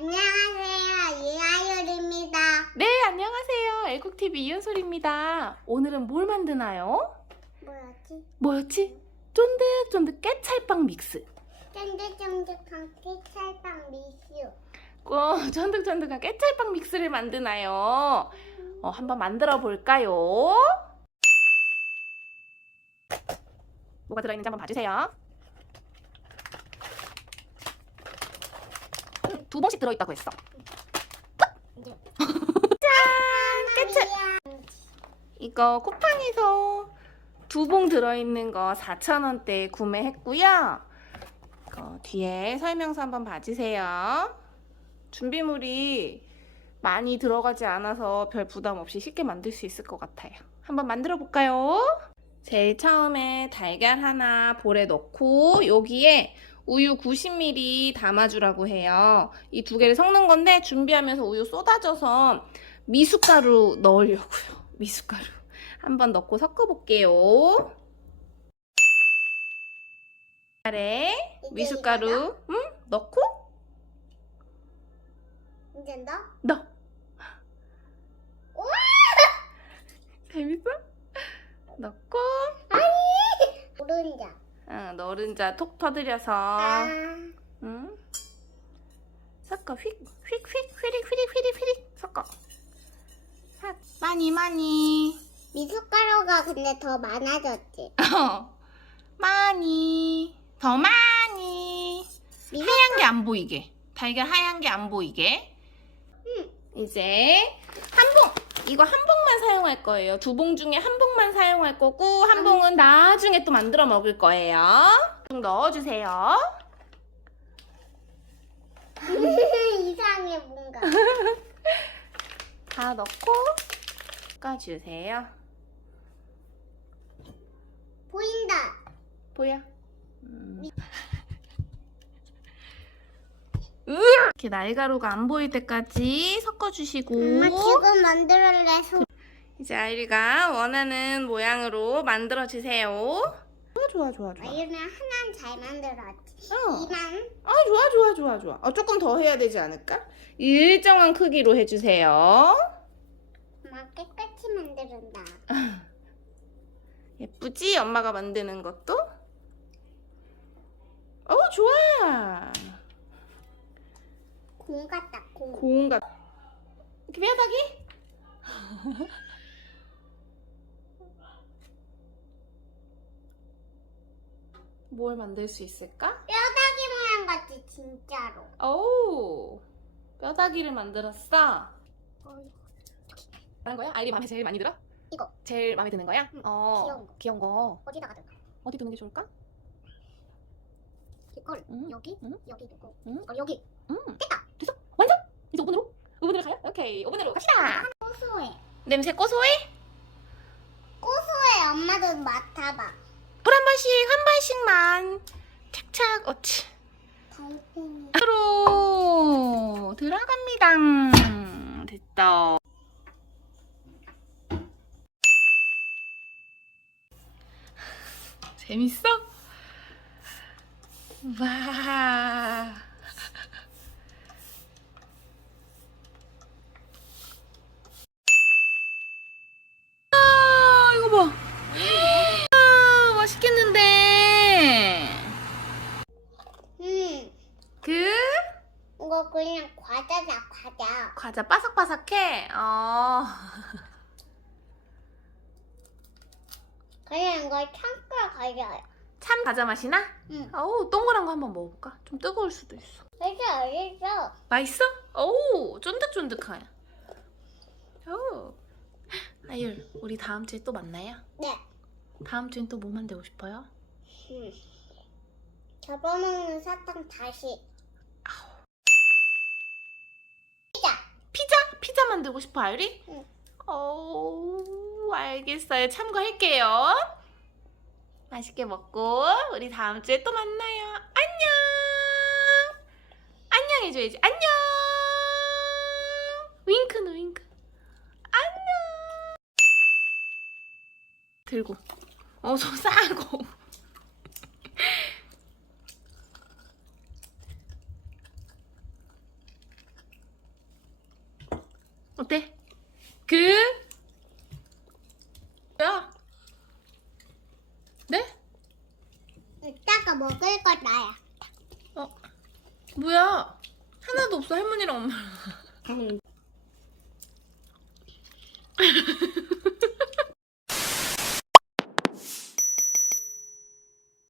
안녕하세요. 이하율입니다. 네, 안녕하세요. 애국TV 이은솔입니다. 오늘은 뭘 만드나요? 뭐였지? 쫀득쫀득 깨찰빵 믹스. 쫀득쫀득한 깨찰빵 미슈. 쫀득쫀득한 깨찰빵 믹스를 만드나요? 한번 만들어 볼까요? 뭐가 들어있는지 한번 봐주세요. 2봉씩 들어있다고 했어. 이거 쿠팡에서 2봉 들어있는 거 4,000원대에 구매했고요. 뒤에 설명서 한번 봐주세요. 준비물이 많이 들어가지 않아서 별 부담 없이 쉽게 만들 수 있을 것 같아요. 한번 만들어 볼까요? 제일 처음에 달걀 하나 볼에 넣고 여기에 우유 90ml 담아주라고 해요. 이 2개를 섞는 건데 준비하면서 우유 쏟아져서 미숫가루 넣으려고요. 미숫가루 한번 넣고 섞어볼게요. 아래 미숫가루 넣고 이제 넣어. 재밌어? 넣고 노른자. 노른자 톡 터뜨려서 섞어. 휙휙휙휙 섞어. 많이 미숫가루가 근데 더 많아졌지. 더 많이 하얀 게 안 보이게, 달걀 하얀 게 안 보이게. 이제 이거 한 봉만 사용할 거예요. 2봉 중에 한 봉만 사용할 거고 한 봉은 나중에 또 만들어 먹을 거예요. 좀 넣어주세요. 이상해 뭔가. 다 넣고 섞어주세요. 보인다. 보여? 이렇게 날가루가 안 보일 때까지 섞어주시고 엄마 지금 만들어래. 이제 아이리가 원하는 모양으로 만들어주세요. 좋아. 아유는 하나는 잘 만들었지. 이만. 좋아. 조금 더 해야 되지 않을까? 일정한 크기로 해주세요. 엄마 깨끗이 만들었다. 예쁘지? 엄마가 만드는 것도? 좋아. 공 같다. 공. 고운가 이렇게 뼈다귀? 뭘 만들 수 있을까? 뼈다귀 모양 같지 진짜로. 오, 뼈다귀를 만들었어. 하는 거야? 아이리 마음에 제일 많이 들어? 이거. 제일 마음에 드는 거야? 귀여운 거. 어디다가 둘까? 어디 두는 게 좋을까? 이걸 여기? 응? 여기 두고. 응? 이걸 여기. 됐다. 됐어. 완성. 이제 오븐으로 가요? 오케이, 오븐으로 갑시다. 고소해. 냄새 고소해? 고소해. 엄마도 맡아봐. 불 한 번씩만 착착. 어치. 달팽이. 으로 들어갑니다. 됐다. 재밌어? 와. 이거 봐. 맛있겠는데. 이거 그냥 과자다 과자. 과자 바삭바삭해. 그냥 이거 참깨 과자야. 참 과자 맛이 나? 응. 어우, 동그란 거 한번 먹어볼까? 좀 뜨거울 수도 있어. 되게 어딨어. 맛있어? 어우, 쫀득쫀득해. 오. 아율, 우리 다음 주에 또 만나요? 네. 다음 주엔 또 뭐 만들고 싶어요? 접어먹는 사탕 다시. 피자 만들고 싶어, 아율이? 응. 알겠어요. 참고할게요. 맛있게 먹고 우리 다음 주에 또 만나요. 안녕. 안녕 해줘야지. 안녕. 윙크는 윙크. 안녕. 들고. 손 싸고. 어때? 뭐야? 네? 이따가 먹을 거 나야. 뭐야? 하나도 없어, 할머니랑 엄마랑.